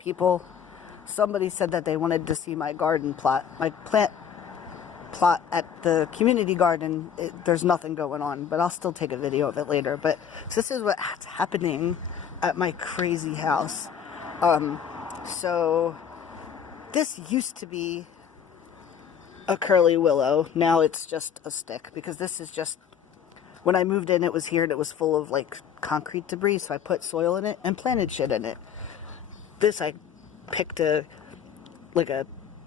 people. Somebody said that they wanted to see my garden plot, my plant plot at the community garden. There's nothing going on, but I'll still take a video of it later. But so this is what's happening at my crazy house. So this used to be a curly willow. Now it's just a stick, because this is just, when I moved in, it was here and it was full of like concrete debris, so I put soil in it and planted shit in it. This I picked a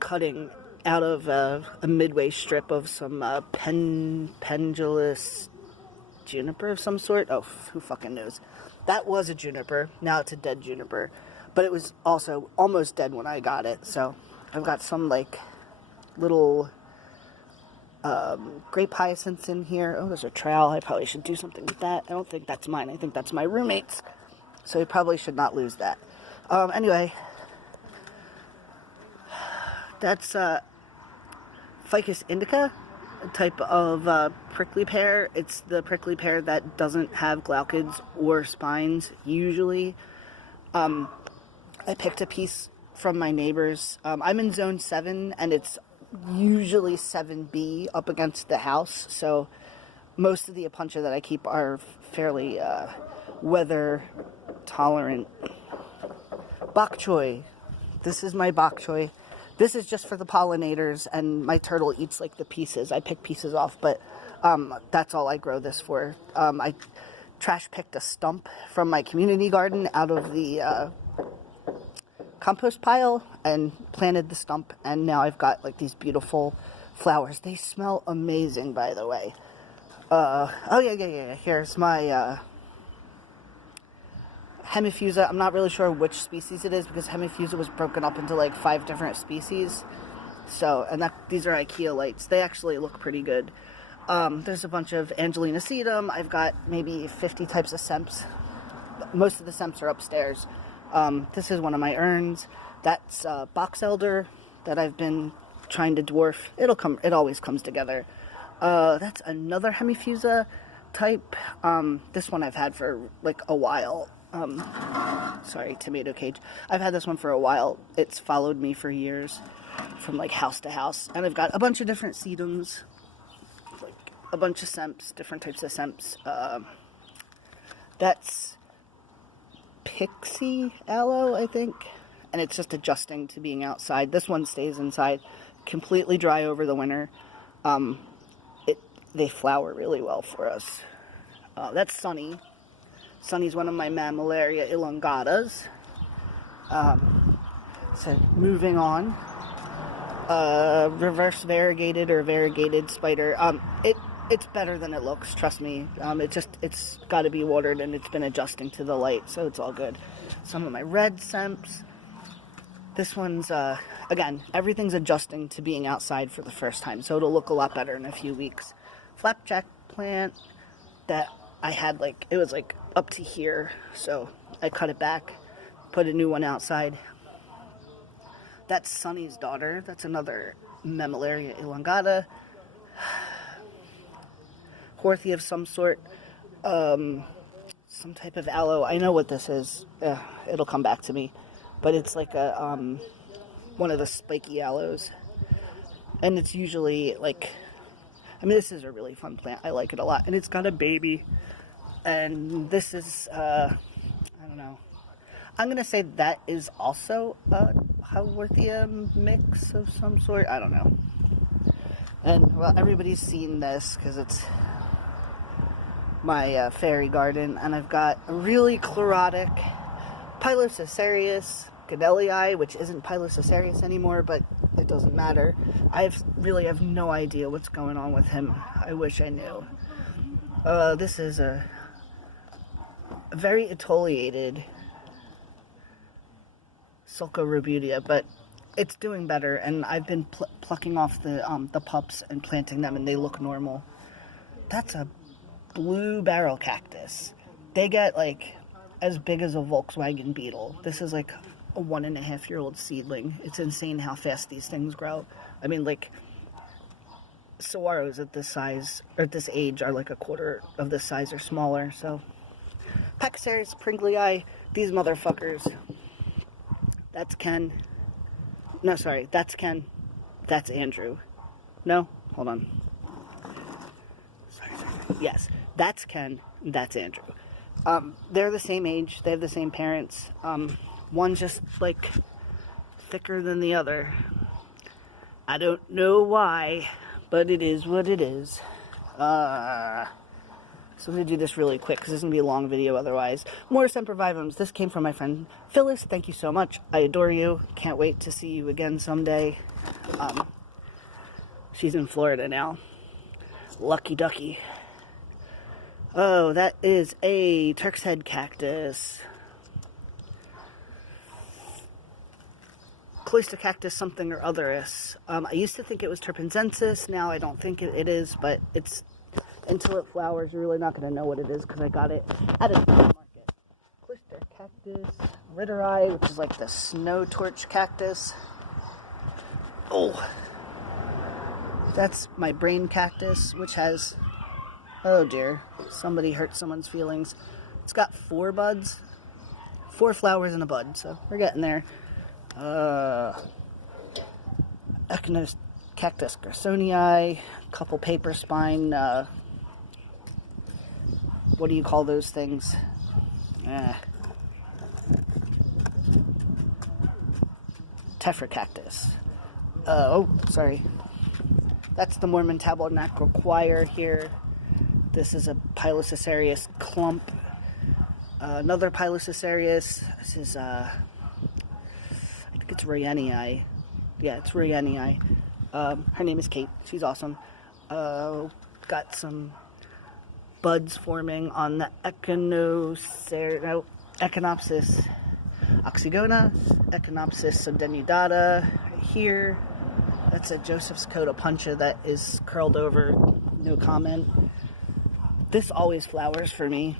cutting out of a midway strip of some pendulous juniper of some sort. Oh, who fucking knows? That was a juniper. Now it's a dead juniper. But it was also almost dead when I got it. So I've got some like little grape hyacinths in here. Oh, there's a trowel. I probably should do something with that. I don't think that's mine. I think that's my roommate's. So we probably should not lose that. Anyway, that's Ficus indica, a type of prickly pear. It's the prickly pear that doesn't have glaucids or spines, usually. I picked a piece from my neighbors. I'm in zone 7, and it's usually 7B up against the house, so most of the apuntia that I keep are fairly weather tolerant. Bok choy. This is my bok choy. This is just for the pollinators, and my turtle eats like the pieces. I pick pieces off, but that's all I grow this for. I trash picked a stump from my community garden out of the compost pile and planted the stump, and now I've got like these beautiful flowers. They smell amazing, by the way. Oh yeah. Here's my Hemifusa. I'm not really sure which species it is, because Hemifusa was broken up into like 5 different species. So, and these are IKEA lights. They actually look pretty good. There's a bunch of Angelina sedum. I've got maybe 50 types of scents. Most of the scents are upstairs. This is one of my urns. That's box elder that I've been trying to dwarf. It always comes together. That's another Hemifusa type. This one I've had for like a while. Sorry, tomato cage. I've had this one for a while. It's followed me for years from like house to house. And I've got a bunch of different sedums, like a bunch of scents, different types of scents. That's Pixie aloe, I think. And it's just adjusting to being outside. This one stays inside, completely dry over the winter. They flower really well for us. That's Sunny. Sunny's one of my Mammillaria elongatas. So moving on. Reverse variegated or variegated spider. It's better than it looks, trust me. It's got to be watered, and it's been adjusting to the light, so it's all good. Some of my red scents. This one's, again, everything's adjusting to being outside for the first time, so it'll look a lot better in a few weeks. Flapjack plant that I had, like, it was like up to here, so I cut it back, put a new one outside. That's Sunny's daughter. That's another Mammillaria elongata. Horthy of some sort. Some type of aloe. I know what this is. It'll come back to me. But it's like a one of the spiky aloes. And it's usually like, I mean, this is a really fun plant. I like it a lot. And it's got a baby. And this is, I don't know. I'm going to say that is also a Haworthia mix of some sort. I don't know. And, well, everybody's seen this because it's my fairy garden. And I've got a really chlorotic Pilosocereus Goodellii, which isn't Pilosocereus anymore, but it doesn't matter. I really have no idea what's going on with him. I wish I knew. This is a very etoliated Sulca Rebutia, but it's doing better, and I've been plucking off the pups and planting them, and they look normal. That's a blue barrel cactus. They get like as big as a Volkswagen Beetle. This is like a 1.5-year-old seedling. It's insane how fast these things grow. I mean, like, saguaros at this size, or at this age, are like a quarter of this size or smaller, so. Pachyceres pringlei, these motherfuckers. That's Ken. No, sorry, that's Ken. That's Andrew. No, hold on. Sorry. Yes, that's Ken. That's Andrew. They're the same age. They have the same parents. One's just like thicker than the other. I don't know why, but it is what it is. So I'm going to do this really quick because this is going to be a long video otherwise. More Semper Vivums. This came from my friend Phyllis. Thank you so much. I adore you. Can't wait to see you again someday. She's in Florida now. Lucky ducky. Oh, that is a Turk's Head cactus. Cloister cactus something or otheris. I used to think it was Turpenzensis. Now I don't think it is, but it's... Until it flowers, you're really not going to know what it is because I got it at a market. Cloister cactus, Ritteri, which is like the snow torch cactus. Oh, that's my brain cactus, which has, oh dear, somebody hurt someone's feelings. It's got 4 buds, 4 flowers and a bud, so we're getting there. Echinus cactus Gersonii, couple paper spine, what do you call those things? Tephra oh, sorry. That's the Mormon Tabernacle Choir here. This is a Pilosocereus clump. Another Pilosocereus. This is, I think it's Ryanii. Yeah, it's Ryanii. Her name is Kate. She's awesome. Got some buds forming on the Echinopsis oxygona, Echinopsis subdenudata right here. That's a Joseph's Coda Puncha that is curled over, no comment. This always flowers for me.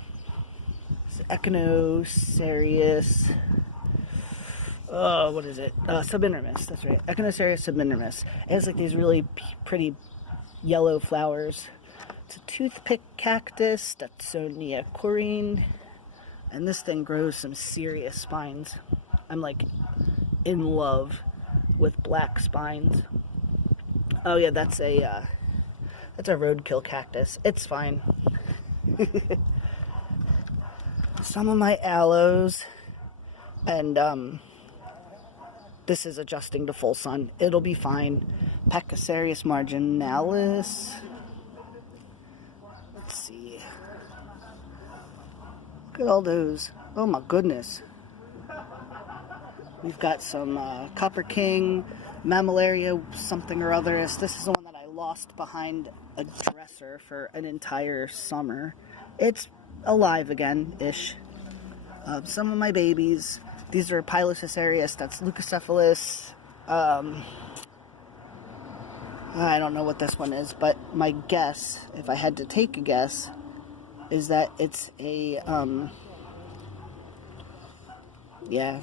It's Echinocerius, what is it? Subintermis, that's right. Echinocerius subintermis. It has like these really pretty yellow flowers. It's a toothpick cactus, Stetsonia corine, and this thing grows some serious spines. I'm like in love with black spines. Oh yeah, that's a roadkill cactus. It's fine. Some of my aloes, and this is adjusting to full sun. It'll be fine. Pachysarius marginalis. Let's see. Look at all those. Oh my goodness. We've got some Copper King, Mammillaria, something or other. This is the one that I lost behind a dresser for an entire summer. It's alive again-ish. Some of my babies. These are Pilosocereus, that's Leucocephalus. I don't know what this one is, but my guess, if I had to take a guess, is that it's a, yeah,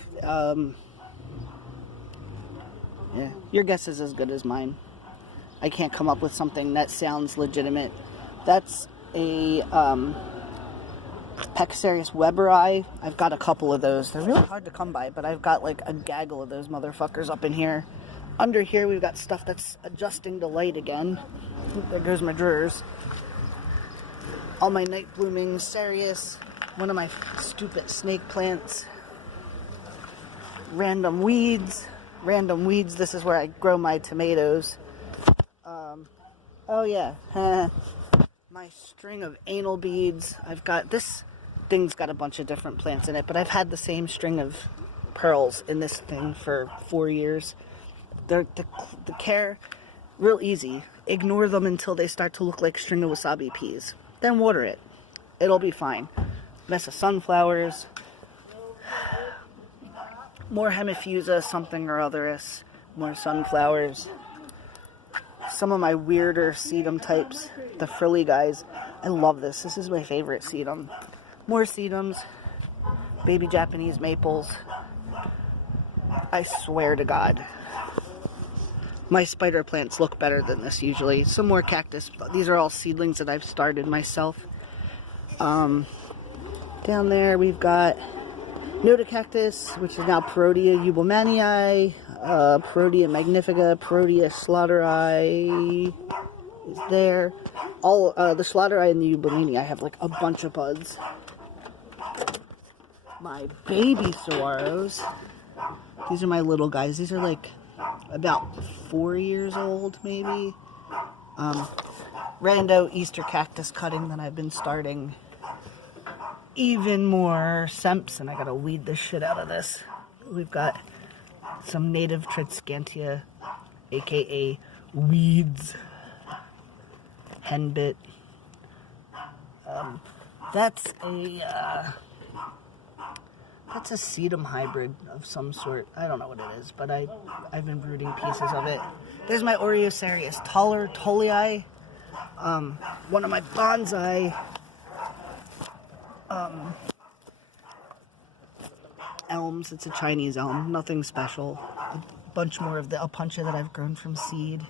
your guess is as good as mine. I can't come up with something that sounds legitimate. That's a, Pachysarius weberi. I've got a couple of those. They're really hard to come by, but I've got like a gaggle of those motherfuckers up in here. Under here, we've got stuff that's adjusting to light again. Oop, there goes my drawers. All my night blooming cereus. One of my stupid snake plants. Random weeds. Random weeds. This is where I grow my tomatoes. Oh yeah. My string of anal beads. I've got this thing's got a bunch of different plants in it, but I've had the same string of pearls in this thing for 4 years. The care, real easy. Ignore them until they start to look like string of wasabi peas. Then water it. It'll be fine. Mess of sunflowers. More hemifusa, something or otheris. More sunflowers. Some of my weirder sedum types. The frilly guys. I love this. This is my favorite sedum. More sedums. Baby Japanese maples. I swear to God. My spider plants look better than this usually. Some more cactus. These are all seedlings that I've started myself. Down there we've got Notocactus, which is now Perodia eublemanii, Perodia magnifica, Perodia slaughteri is there. All the slaughteri and the eublemanii, I have like a bunch of buds. My baby saguaros. These are my little guys. These are like about 4 years old, maybe. Rando Easter cactus cutting that I've been starting. Even more semps, and I gotta weed the shit out of this. We've got some native Triscantia, aka weeds, henbit. That's a sedum hybrid of some sort. I don't know what it is, but I've been brooding pieces of it. There's my Oreosarius tolii, one of my bonsai elms. It's a Chinese elm, nothing special. A bunch more of the Alpuntia that I've grown from seed.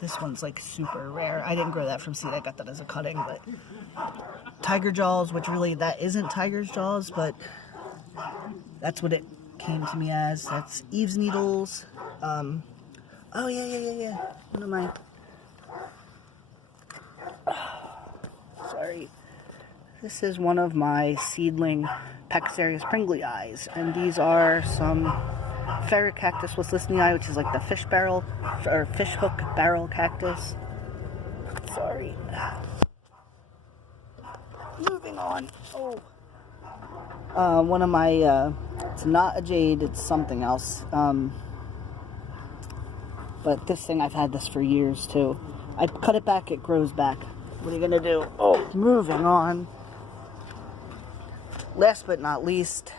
This one's like super rare. I didn't grow that from seed, I got that as a cutting, but tiger jaws, which really that isn't tiger's jaws, but that's what it came to me as. That's Eve's needles. Oh yeah. What am I? Sorry. This is one of my seedling Pachysarius pringlei, and these are some Ferrocactus wilsonii, which is like the fish barrel or fish hook barrel cactus. Sorry. Moving on. Oh. One of my it's not a jade, it's something else. But this thing, I've had this for years too. I cut it back, it grows back. What are you gonna do? Oh, moving on. Last but not least,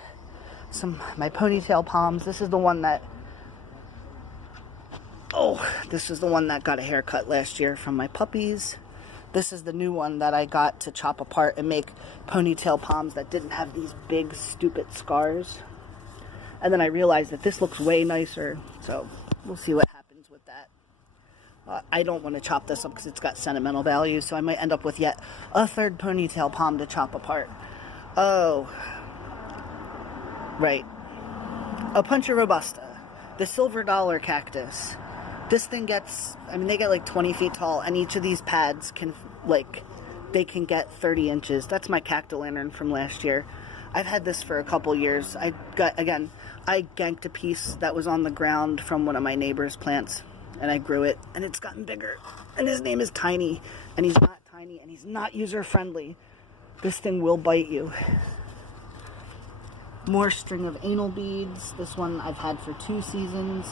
my ponytail palms. This is the one that got a haircut last year from my puppies. This is the new one that I got to chop apart and make ponytail palms that didn't have these big stupid scars. And then I realized that this looks way nicer, so we'll see what happens with that. I don't want to chop this up because it's got sentimental value, so I might end up with yet a third ponytail palm to chop apart. Oh, right. Opuntia robusta, the silver dollar cactus. This thing gets, they get like 20 feet tall, and each of these pads can, they can get 30 inches. That's my cactolantern from last year. I've had this for a couple years. I ganked a piece that was on the ground from one of my neighbor's plants, and I grew it, and it's gotten bigger. And his name is Tiny, and he's not tiny, and he's not user-friendly. This thing will bite you. More string of anal beads. This one I've had for 2 seasons.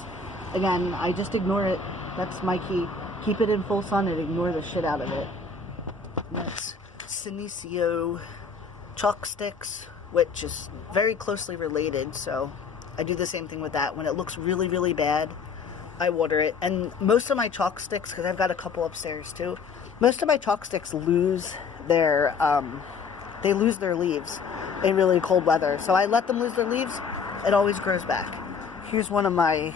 Again, I just ignore it. That's my key. Keep it in full sun and ignore the shit out of it. That's Senecio chalk sticks, which is very closely related, so I do the same thing with that. When it looks really, really bad, I water it. And most of my chalk sticks, because I've got a couple upstairs too, most of my chalk sticks lose their leaves in really cold weather. So I let them lose their leaves. It always grows back. Here's one of my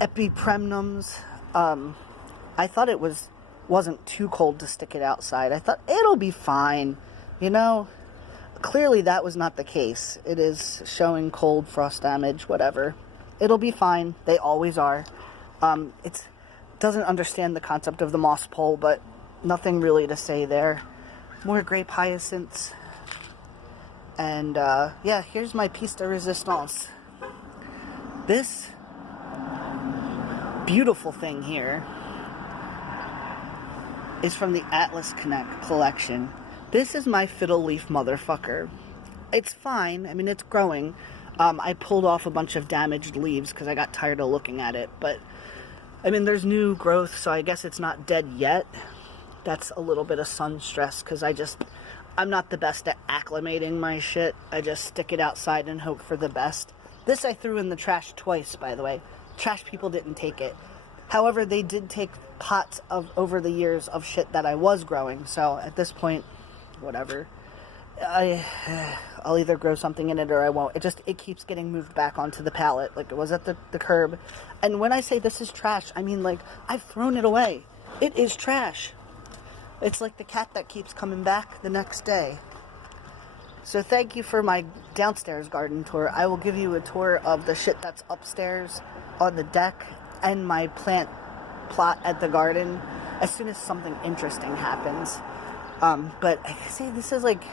Epipremnums. I thought it wasn't too cold to stick it outside. I thought it'll be fine. Clearly that was not the case. It is showing cold, frost damage, whatever. It'll be fine. They always are. It doesn't understand the concept of the moss pole, but nothing really to say there. More grape hyacinths. And yeah, here's my piece de resistance. This beautiful thing here is from the Atlas Connect collection. This is my fiddle leaf motherfucker. It's fine. It's growing. I pulled off a bunch of damaged leaves because I got tired of looking at it. But, there's new growth, so I guess it's not dead yet. That's a little bit of sun stress because I'm not the best at acclimating my shit. I just stick it outside and hope for the best. This I threw in the trash twice, by the way. Trash people didn't take it. However, they did take pots over the years of shit that I was growing. So at this point, whatever. I'll either grow something in it or I won't. It keeps getting moved back onto the pallet like it was at the curb. And when I say this is trash, I've thrown it away. It is trash. It's like the cat that keeps coming back the next day. So thank you for my downstairs garden tour. I will give you a tour of the shit that's upstairs on the deck and my plant plot at the garden as soon as something interesting happens. But I say this is like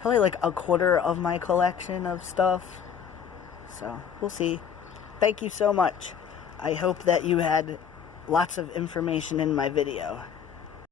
probably like a quarter of my collection of stuff. So we'll see. Thank you so much. I hope that you had lots of information in my video.